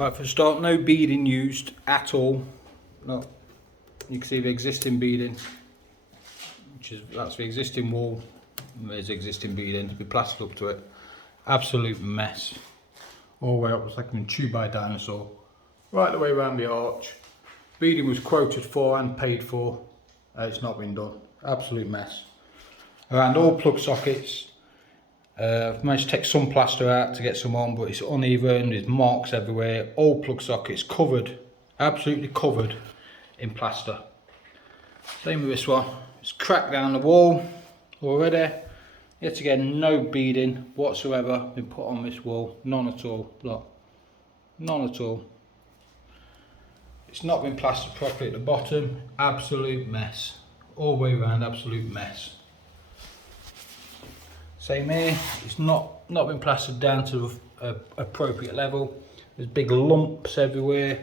Right, for a start, no beading used at all. No, you can see the existing beading, that's the existing wall. There's existing beading, we plastered up to it. Absolute mess. All the way up, it's like been chewed by a dinosaur. Right the way around the arch. Beading was quoted for and paid for. It's not been done. Absolute mess. Around all plug sockets. I've managed to take some plaster out to get some on, but it's uneven, there's marks everywhere. All plug sockets covered, absolutely covered in plaster. Same with this one. It's cracked down the wall already. Yet again, no beading whatsoever been put on this wall. None at all. Look. None at all. It's not been plastered properly at the bottom. Absolute mess. All the way around, absolute mess. Same here, it's not been plastered down to a appropriate level. There's big lumps everywhere.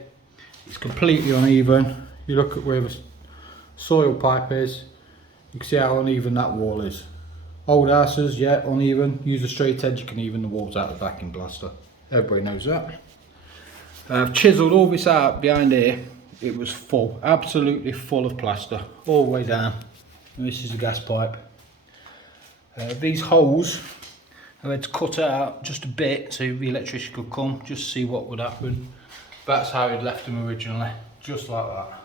It's completely uneven. You look at where the soil pipe is, you can see how uneven that wall is. Old houses, yeah, uneven. Use a straight edge, you can even the walls out the back in plaster. Everybody knows that. I've chiselled all this out behind here. It was full, absolutely full of plaster, all the way down. And this is the gas pipe. These holes I had to cut out just a bit so the electrician could come, just see what would happen. That's how he'd left them originally, just like that.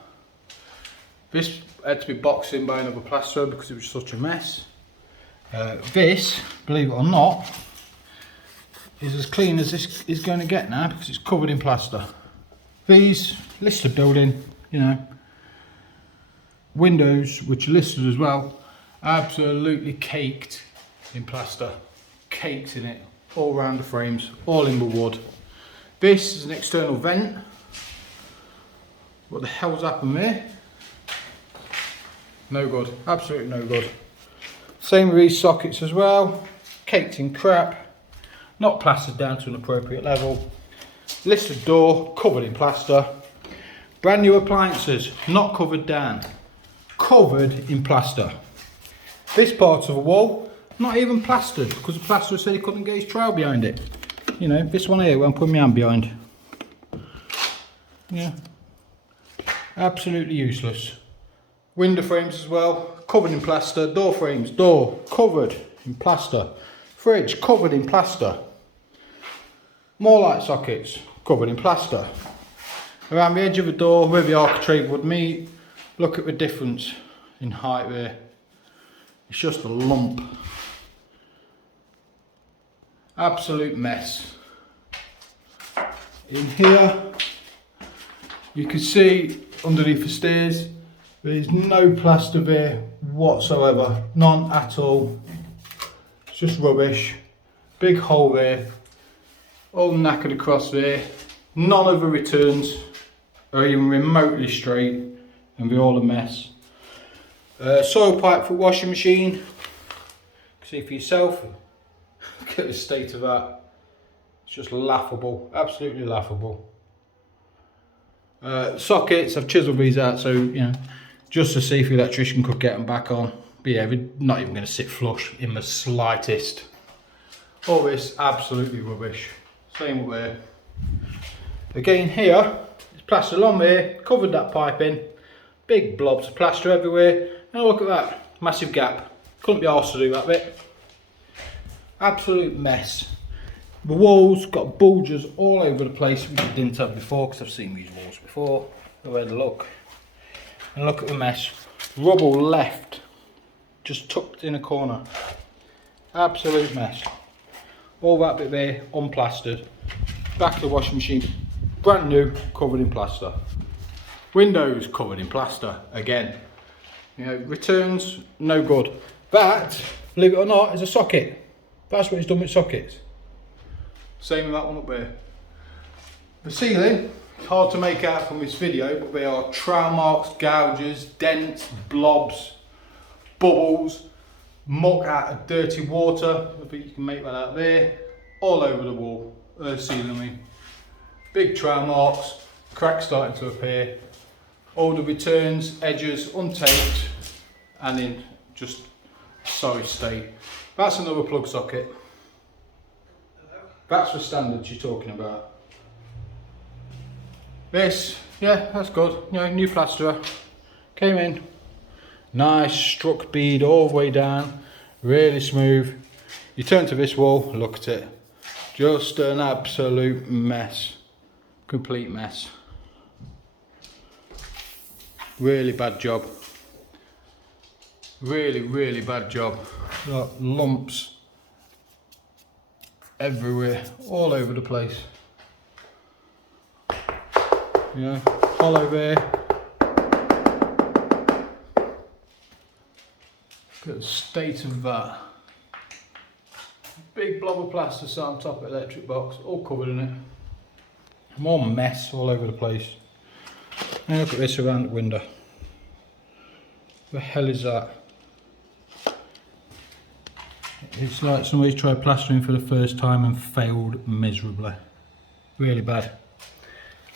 This had to be boxed in by another plasterer because it was such a mess. This, believe it or not, is as clean as this is going to get now because it's covered in plaster. These listed building, you know, windows which are listed as well, absolutely caked in plaster, caked in it, all around the frames, all in the wood. This is an external vent. What the hell's happened there? No good, absolutely no good. Same with these sockets as well, caked in crap, not plastered down to an appropriate level. Listed door, covered in plaster. Brand new appliances, not covered down, covered in plaster. This part of the wall, not even plastered, because the plasterer said he couldn't get his trowel behind it. You know, this one here, where I'm putting my hand behind. Yeah, absolutely useless. Window frames as well, covered in plaster. Door frames, door, covered in plaster. Fridge, covered in plaster. More light sockets, covered in plaster. Around the edge of the door, where the architrave would meet, look at the difference in height there. It's just a lump. Absolute mess. In here, you can see underneath the stairs, there's no plaster there whatsoever. None at all. It's just rubbish. Big hole there. All knackered across there. None of the returns are even remotely straight, and they're all a mess. Soil pipe for washing machine. You can see for yourself. Look at the state of that. It's just laughable, absolutely laughable. Sockets, I've chiselled these out so, you know, just to see if the electrician could get them back on. But yeah, they're not even going to sit flush in the slightest. All this absolutely rubbish. Same up there. Again here, it's plastered along there, covered that pipe in. Big blobs of plaster everywhere. And look at that, massive gap. Couldn't be arsed to do that bit. Absolute mess. The walls got bulges all over the place, which I didn't have before because I've seen these walls before. I've had a look. And look at the mess. Rubble left, just tucked in a corner. Absolute mess. All that bit there, unplastered. Back of the washing machine, brand new, covered in plaster. Windows covered in plaster again. You know, returns, no good. That, believe it or not, is a socket. That's what he's done with sockets. Same with that one up there. The ceiling, it's hard to make out from this video, but they are trowel marks, gouges, dents, blobs, bubbles, muck out of dirty water. I think you can make that out there. All over the wall, ceiling I mean. Big trowel marks, cracks starting to appear. All the returns, edges untaped and in just sorry state. That's another plug socket. That's the standards you're talking about. This, yeah, that's good. You know, new plasterer. Came in. Nice struck bead all the way down. Really smooth. You turn to this wall, look at it. Just an absolute mess. Complete mess. Really bad job. Really bad job. Got lumps everywhere, all over the place. Yeah, hollow there. Look at the state of that. Big blob of plaster sat on top of the electric box, all covered in it. More mess all over the place. And look at this around the window. The hell is that? It's like somebody's tried plastering for the first time and failed miserably. Really bad.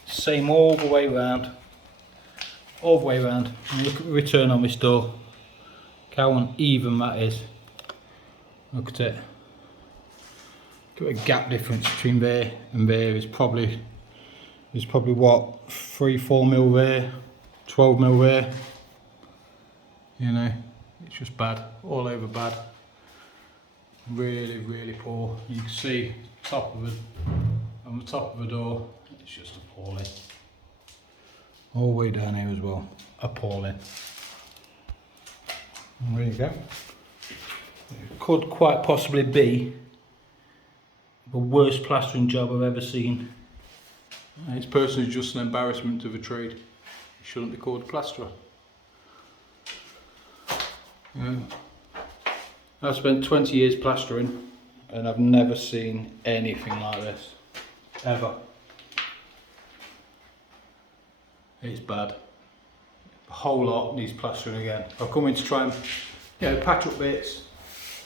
Same all the way round. All the way round. And look at the return on this door. Look how uneven that is. Look at it. Look at the gap difference between there and there is probably what, 3-4 mil there, 12 mil there. You know, it's just bad, all over bad. Really poor. You can see on the top of the door, it's just appalling. All the way down here as well, appalling. And there you go. It could quite possibly be the worst plastering job I've ever seen. It's personally just an embarrassment to the trade. It shouldn't be called a plasterer. Yeah. I've spent 20 years plastering and I've never seen anything like this, ever. It's bad. The whole lot needs plastering again. I've come in to try and, you know, patch up bits,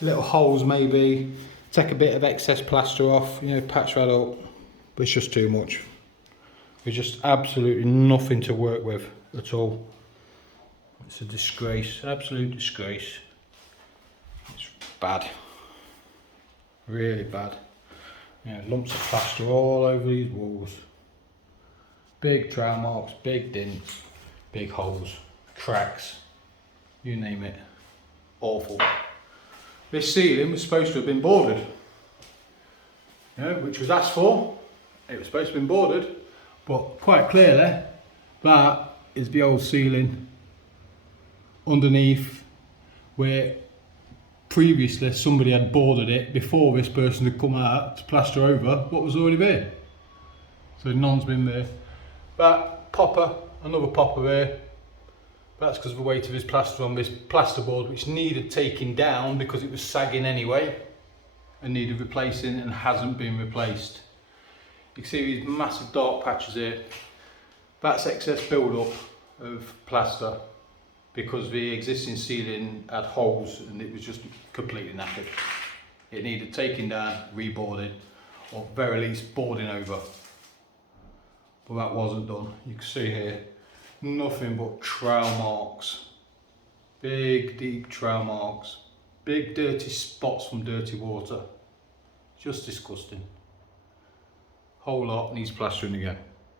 little holes maybe, take a bit of excess plaster off, you know, patch that up, but it's just too much. There's just absolutely nothing to work with at all. It's a disgrace, absolute disgrace. It's bad, really bad. You know, lumps of plaster all over these walls. Big trowel marks, big dents, big holes, cracks, you name it. Awful. This ceiling was supposed to have been boarded, you know, which was asked for. It was supposed to have been boarded, but quite clearly that is the old ceiling underneath where previously somebody had boarded it before this person had come out to plaster over what was already there. So none's been there. That popper, another popper there, that's because of the weight of his plaster on this plasterboard, which needed taking down because it was sagging anyway and needed replacing and hasn't been replaced. You can see these massive dark patches here. That's excess build-up of plaster because the existing ceiling had holes and it was just completely knackered. It needed taking down, reboarding, or very least boarding over. But that wasn't done. You can see here, nothing but trowel marks. Big, deep trowel marks. Big dirty spots from dirty water. Just disgusting. Whole lot needs plastering again.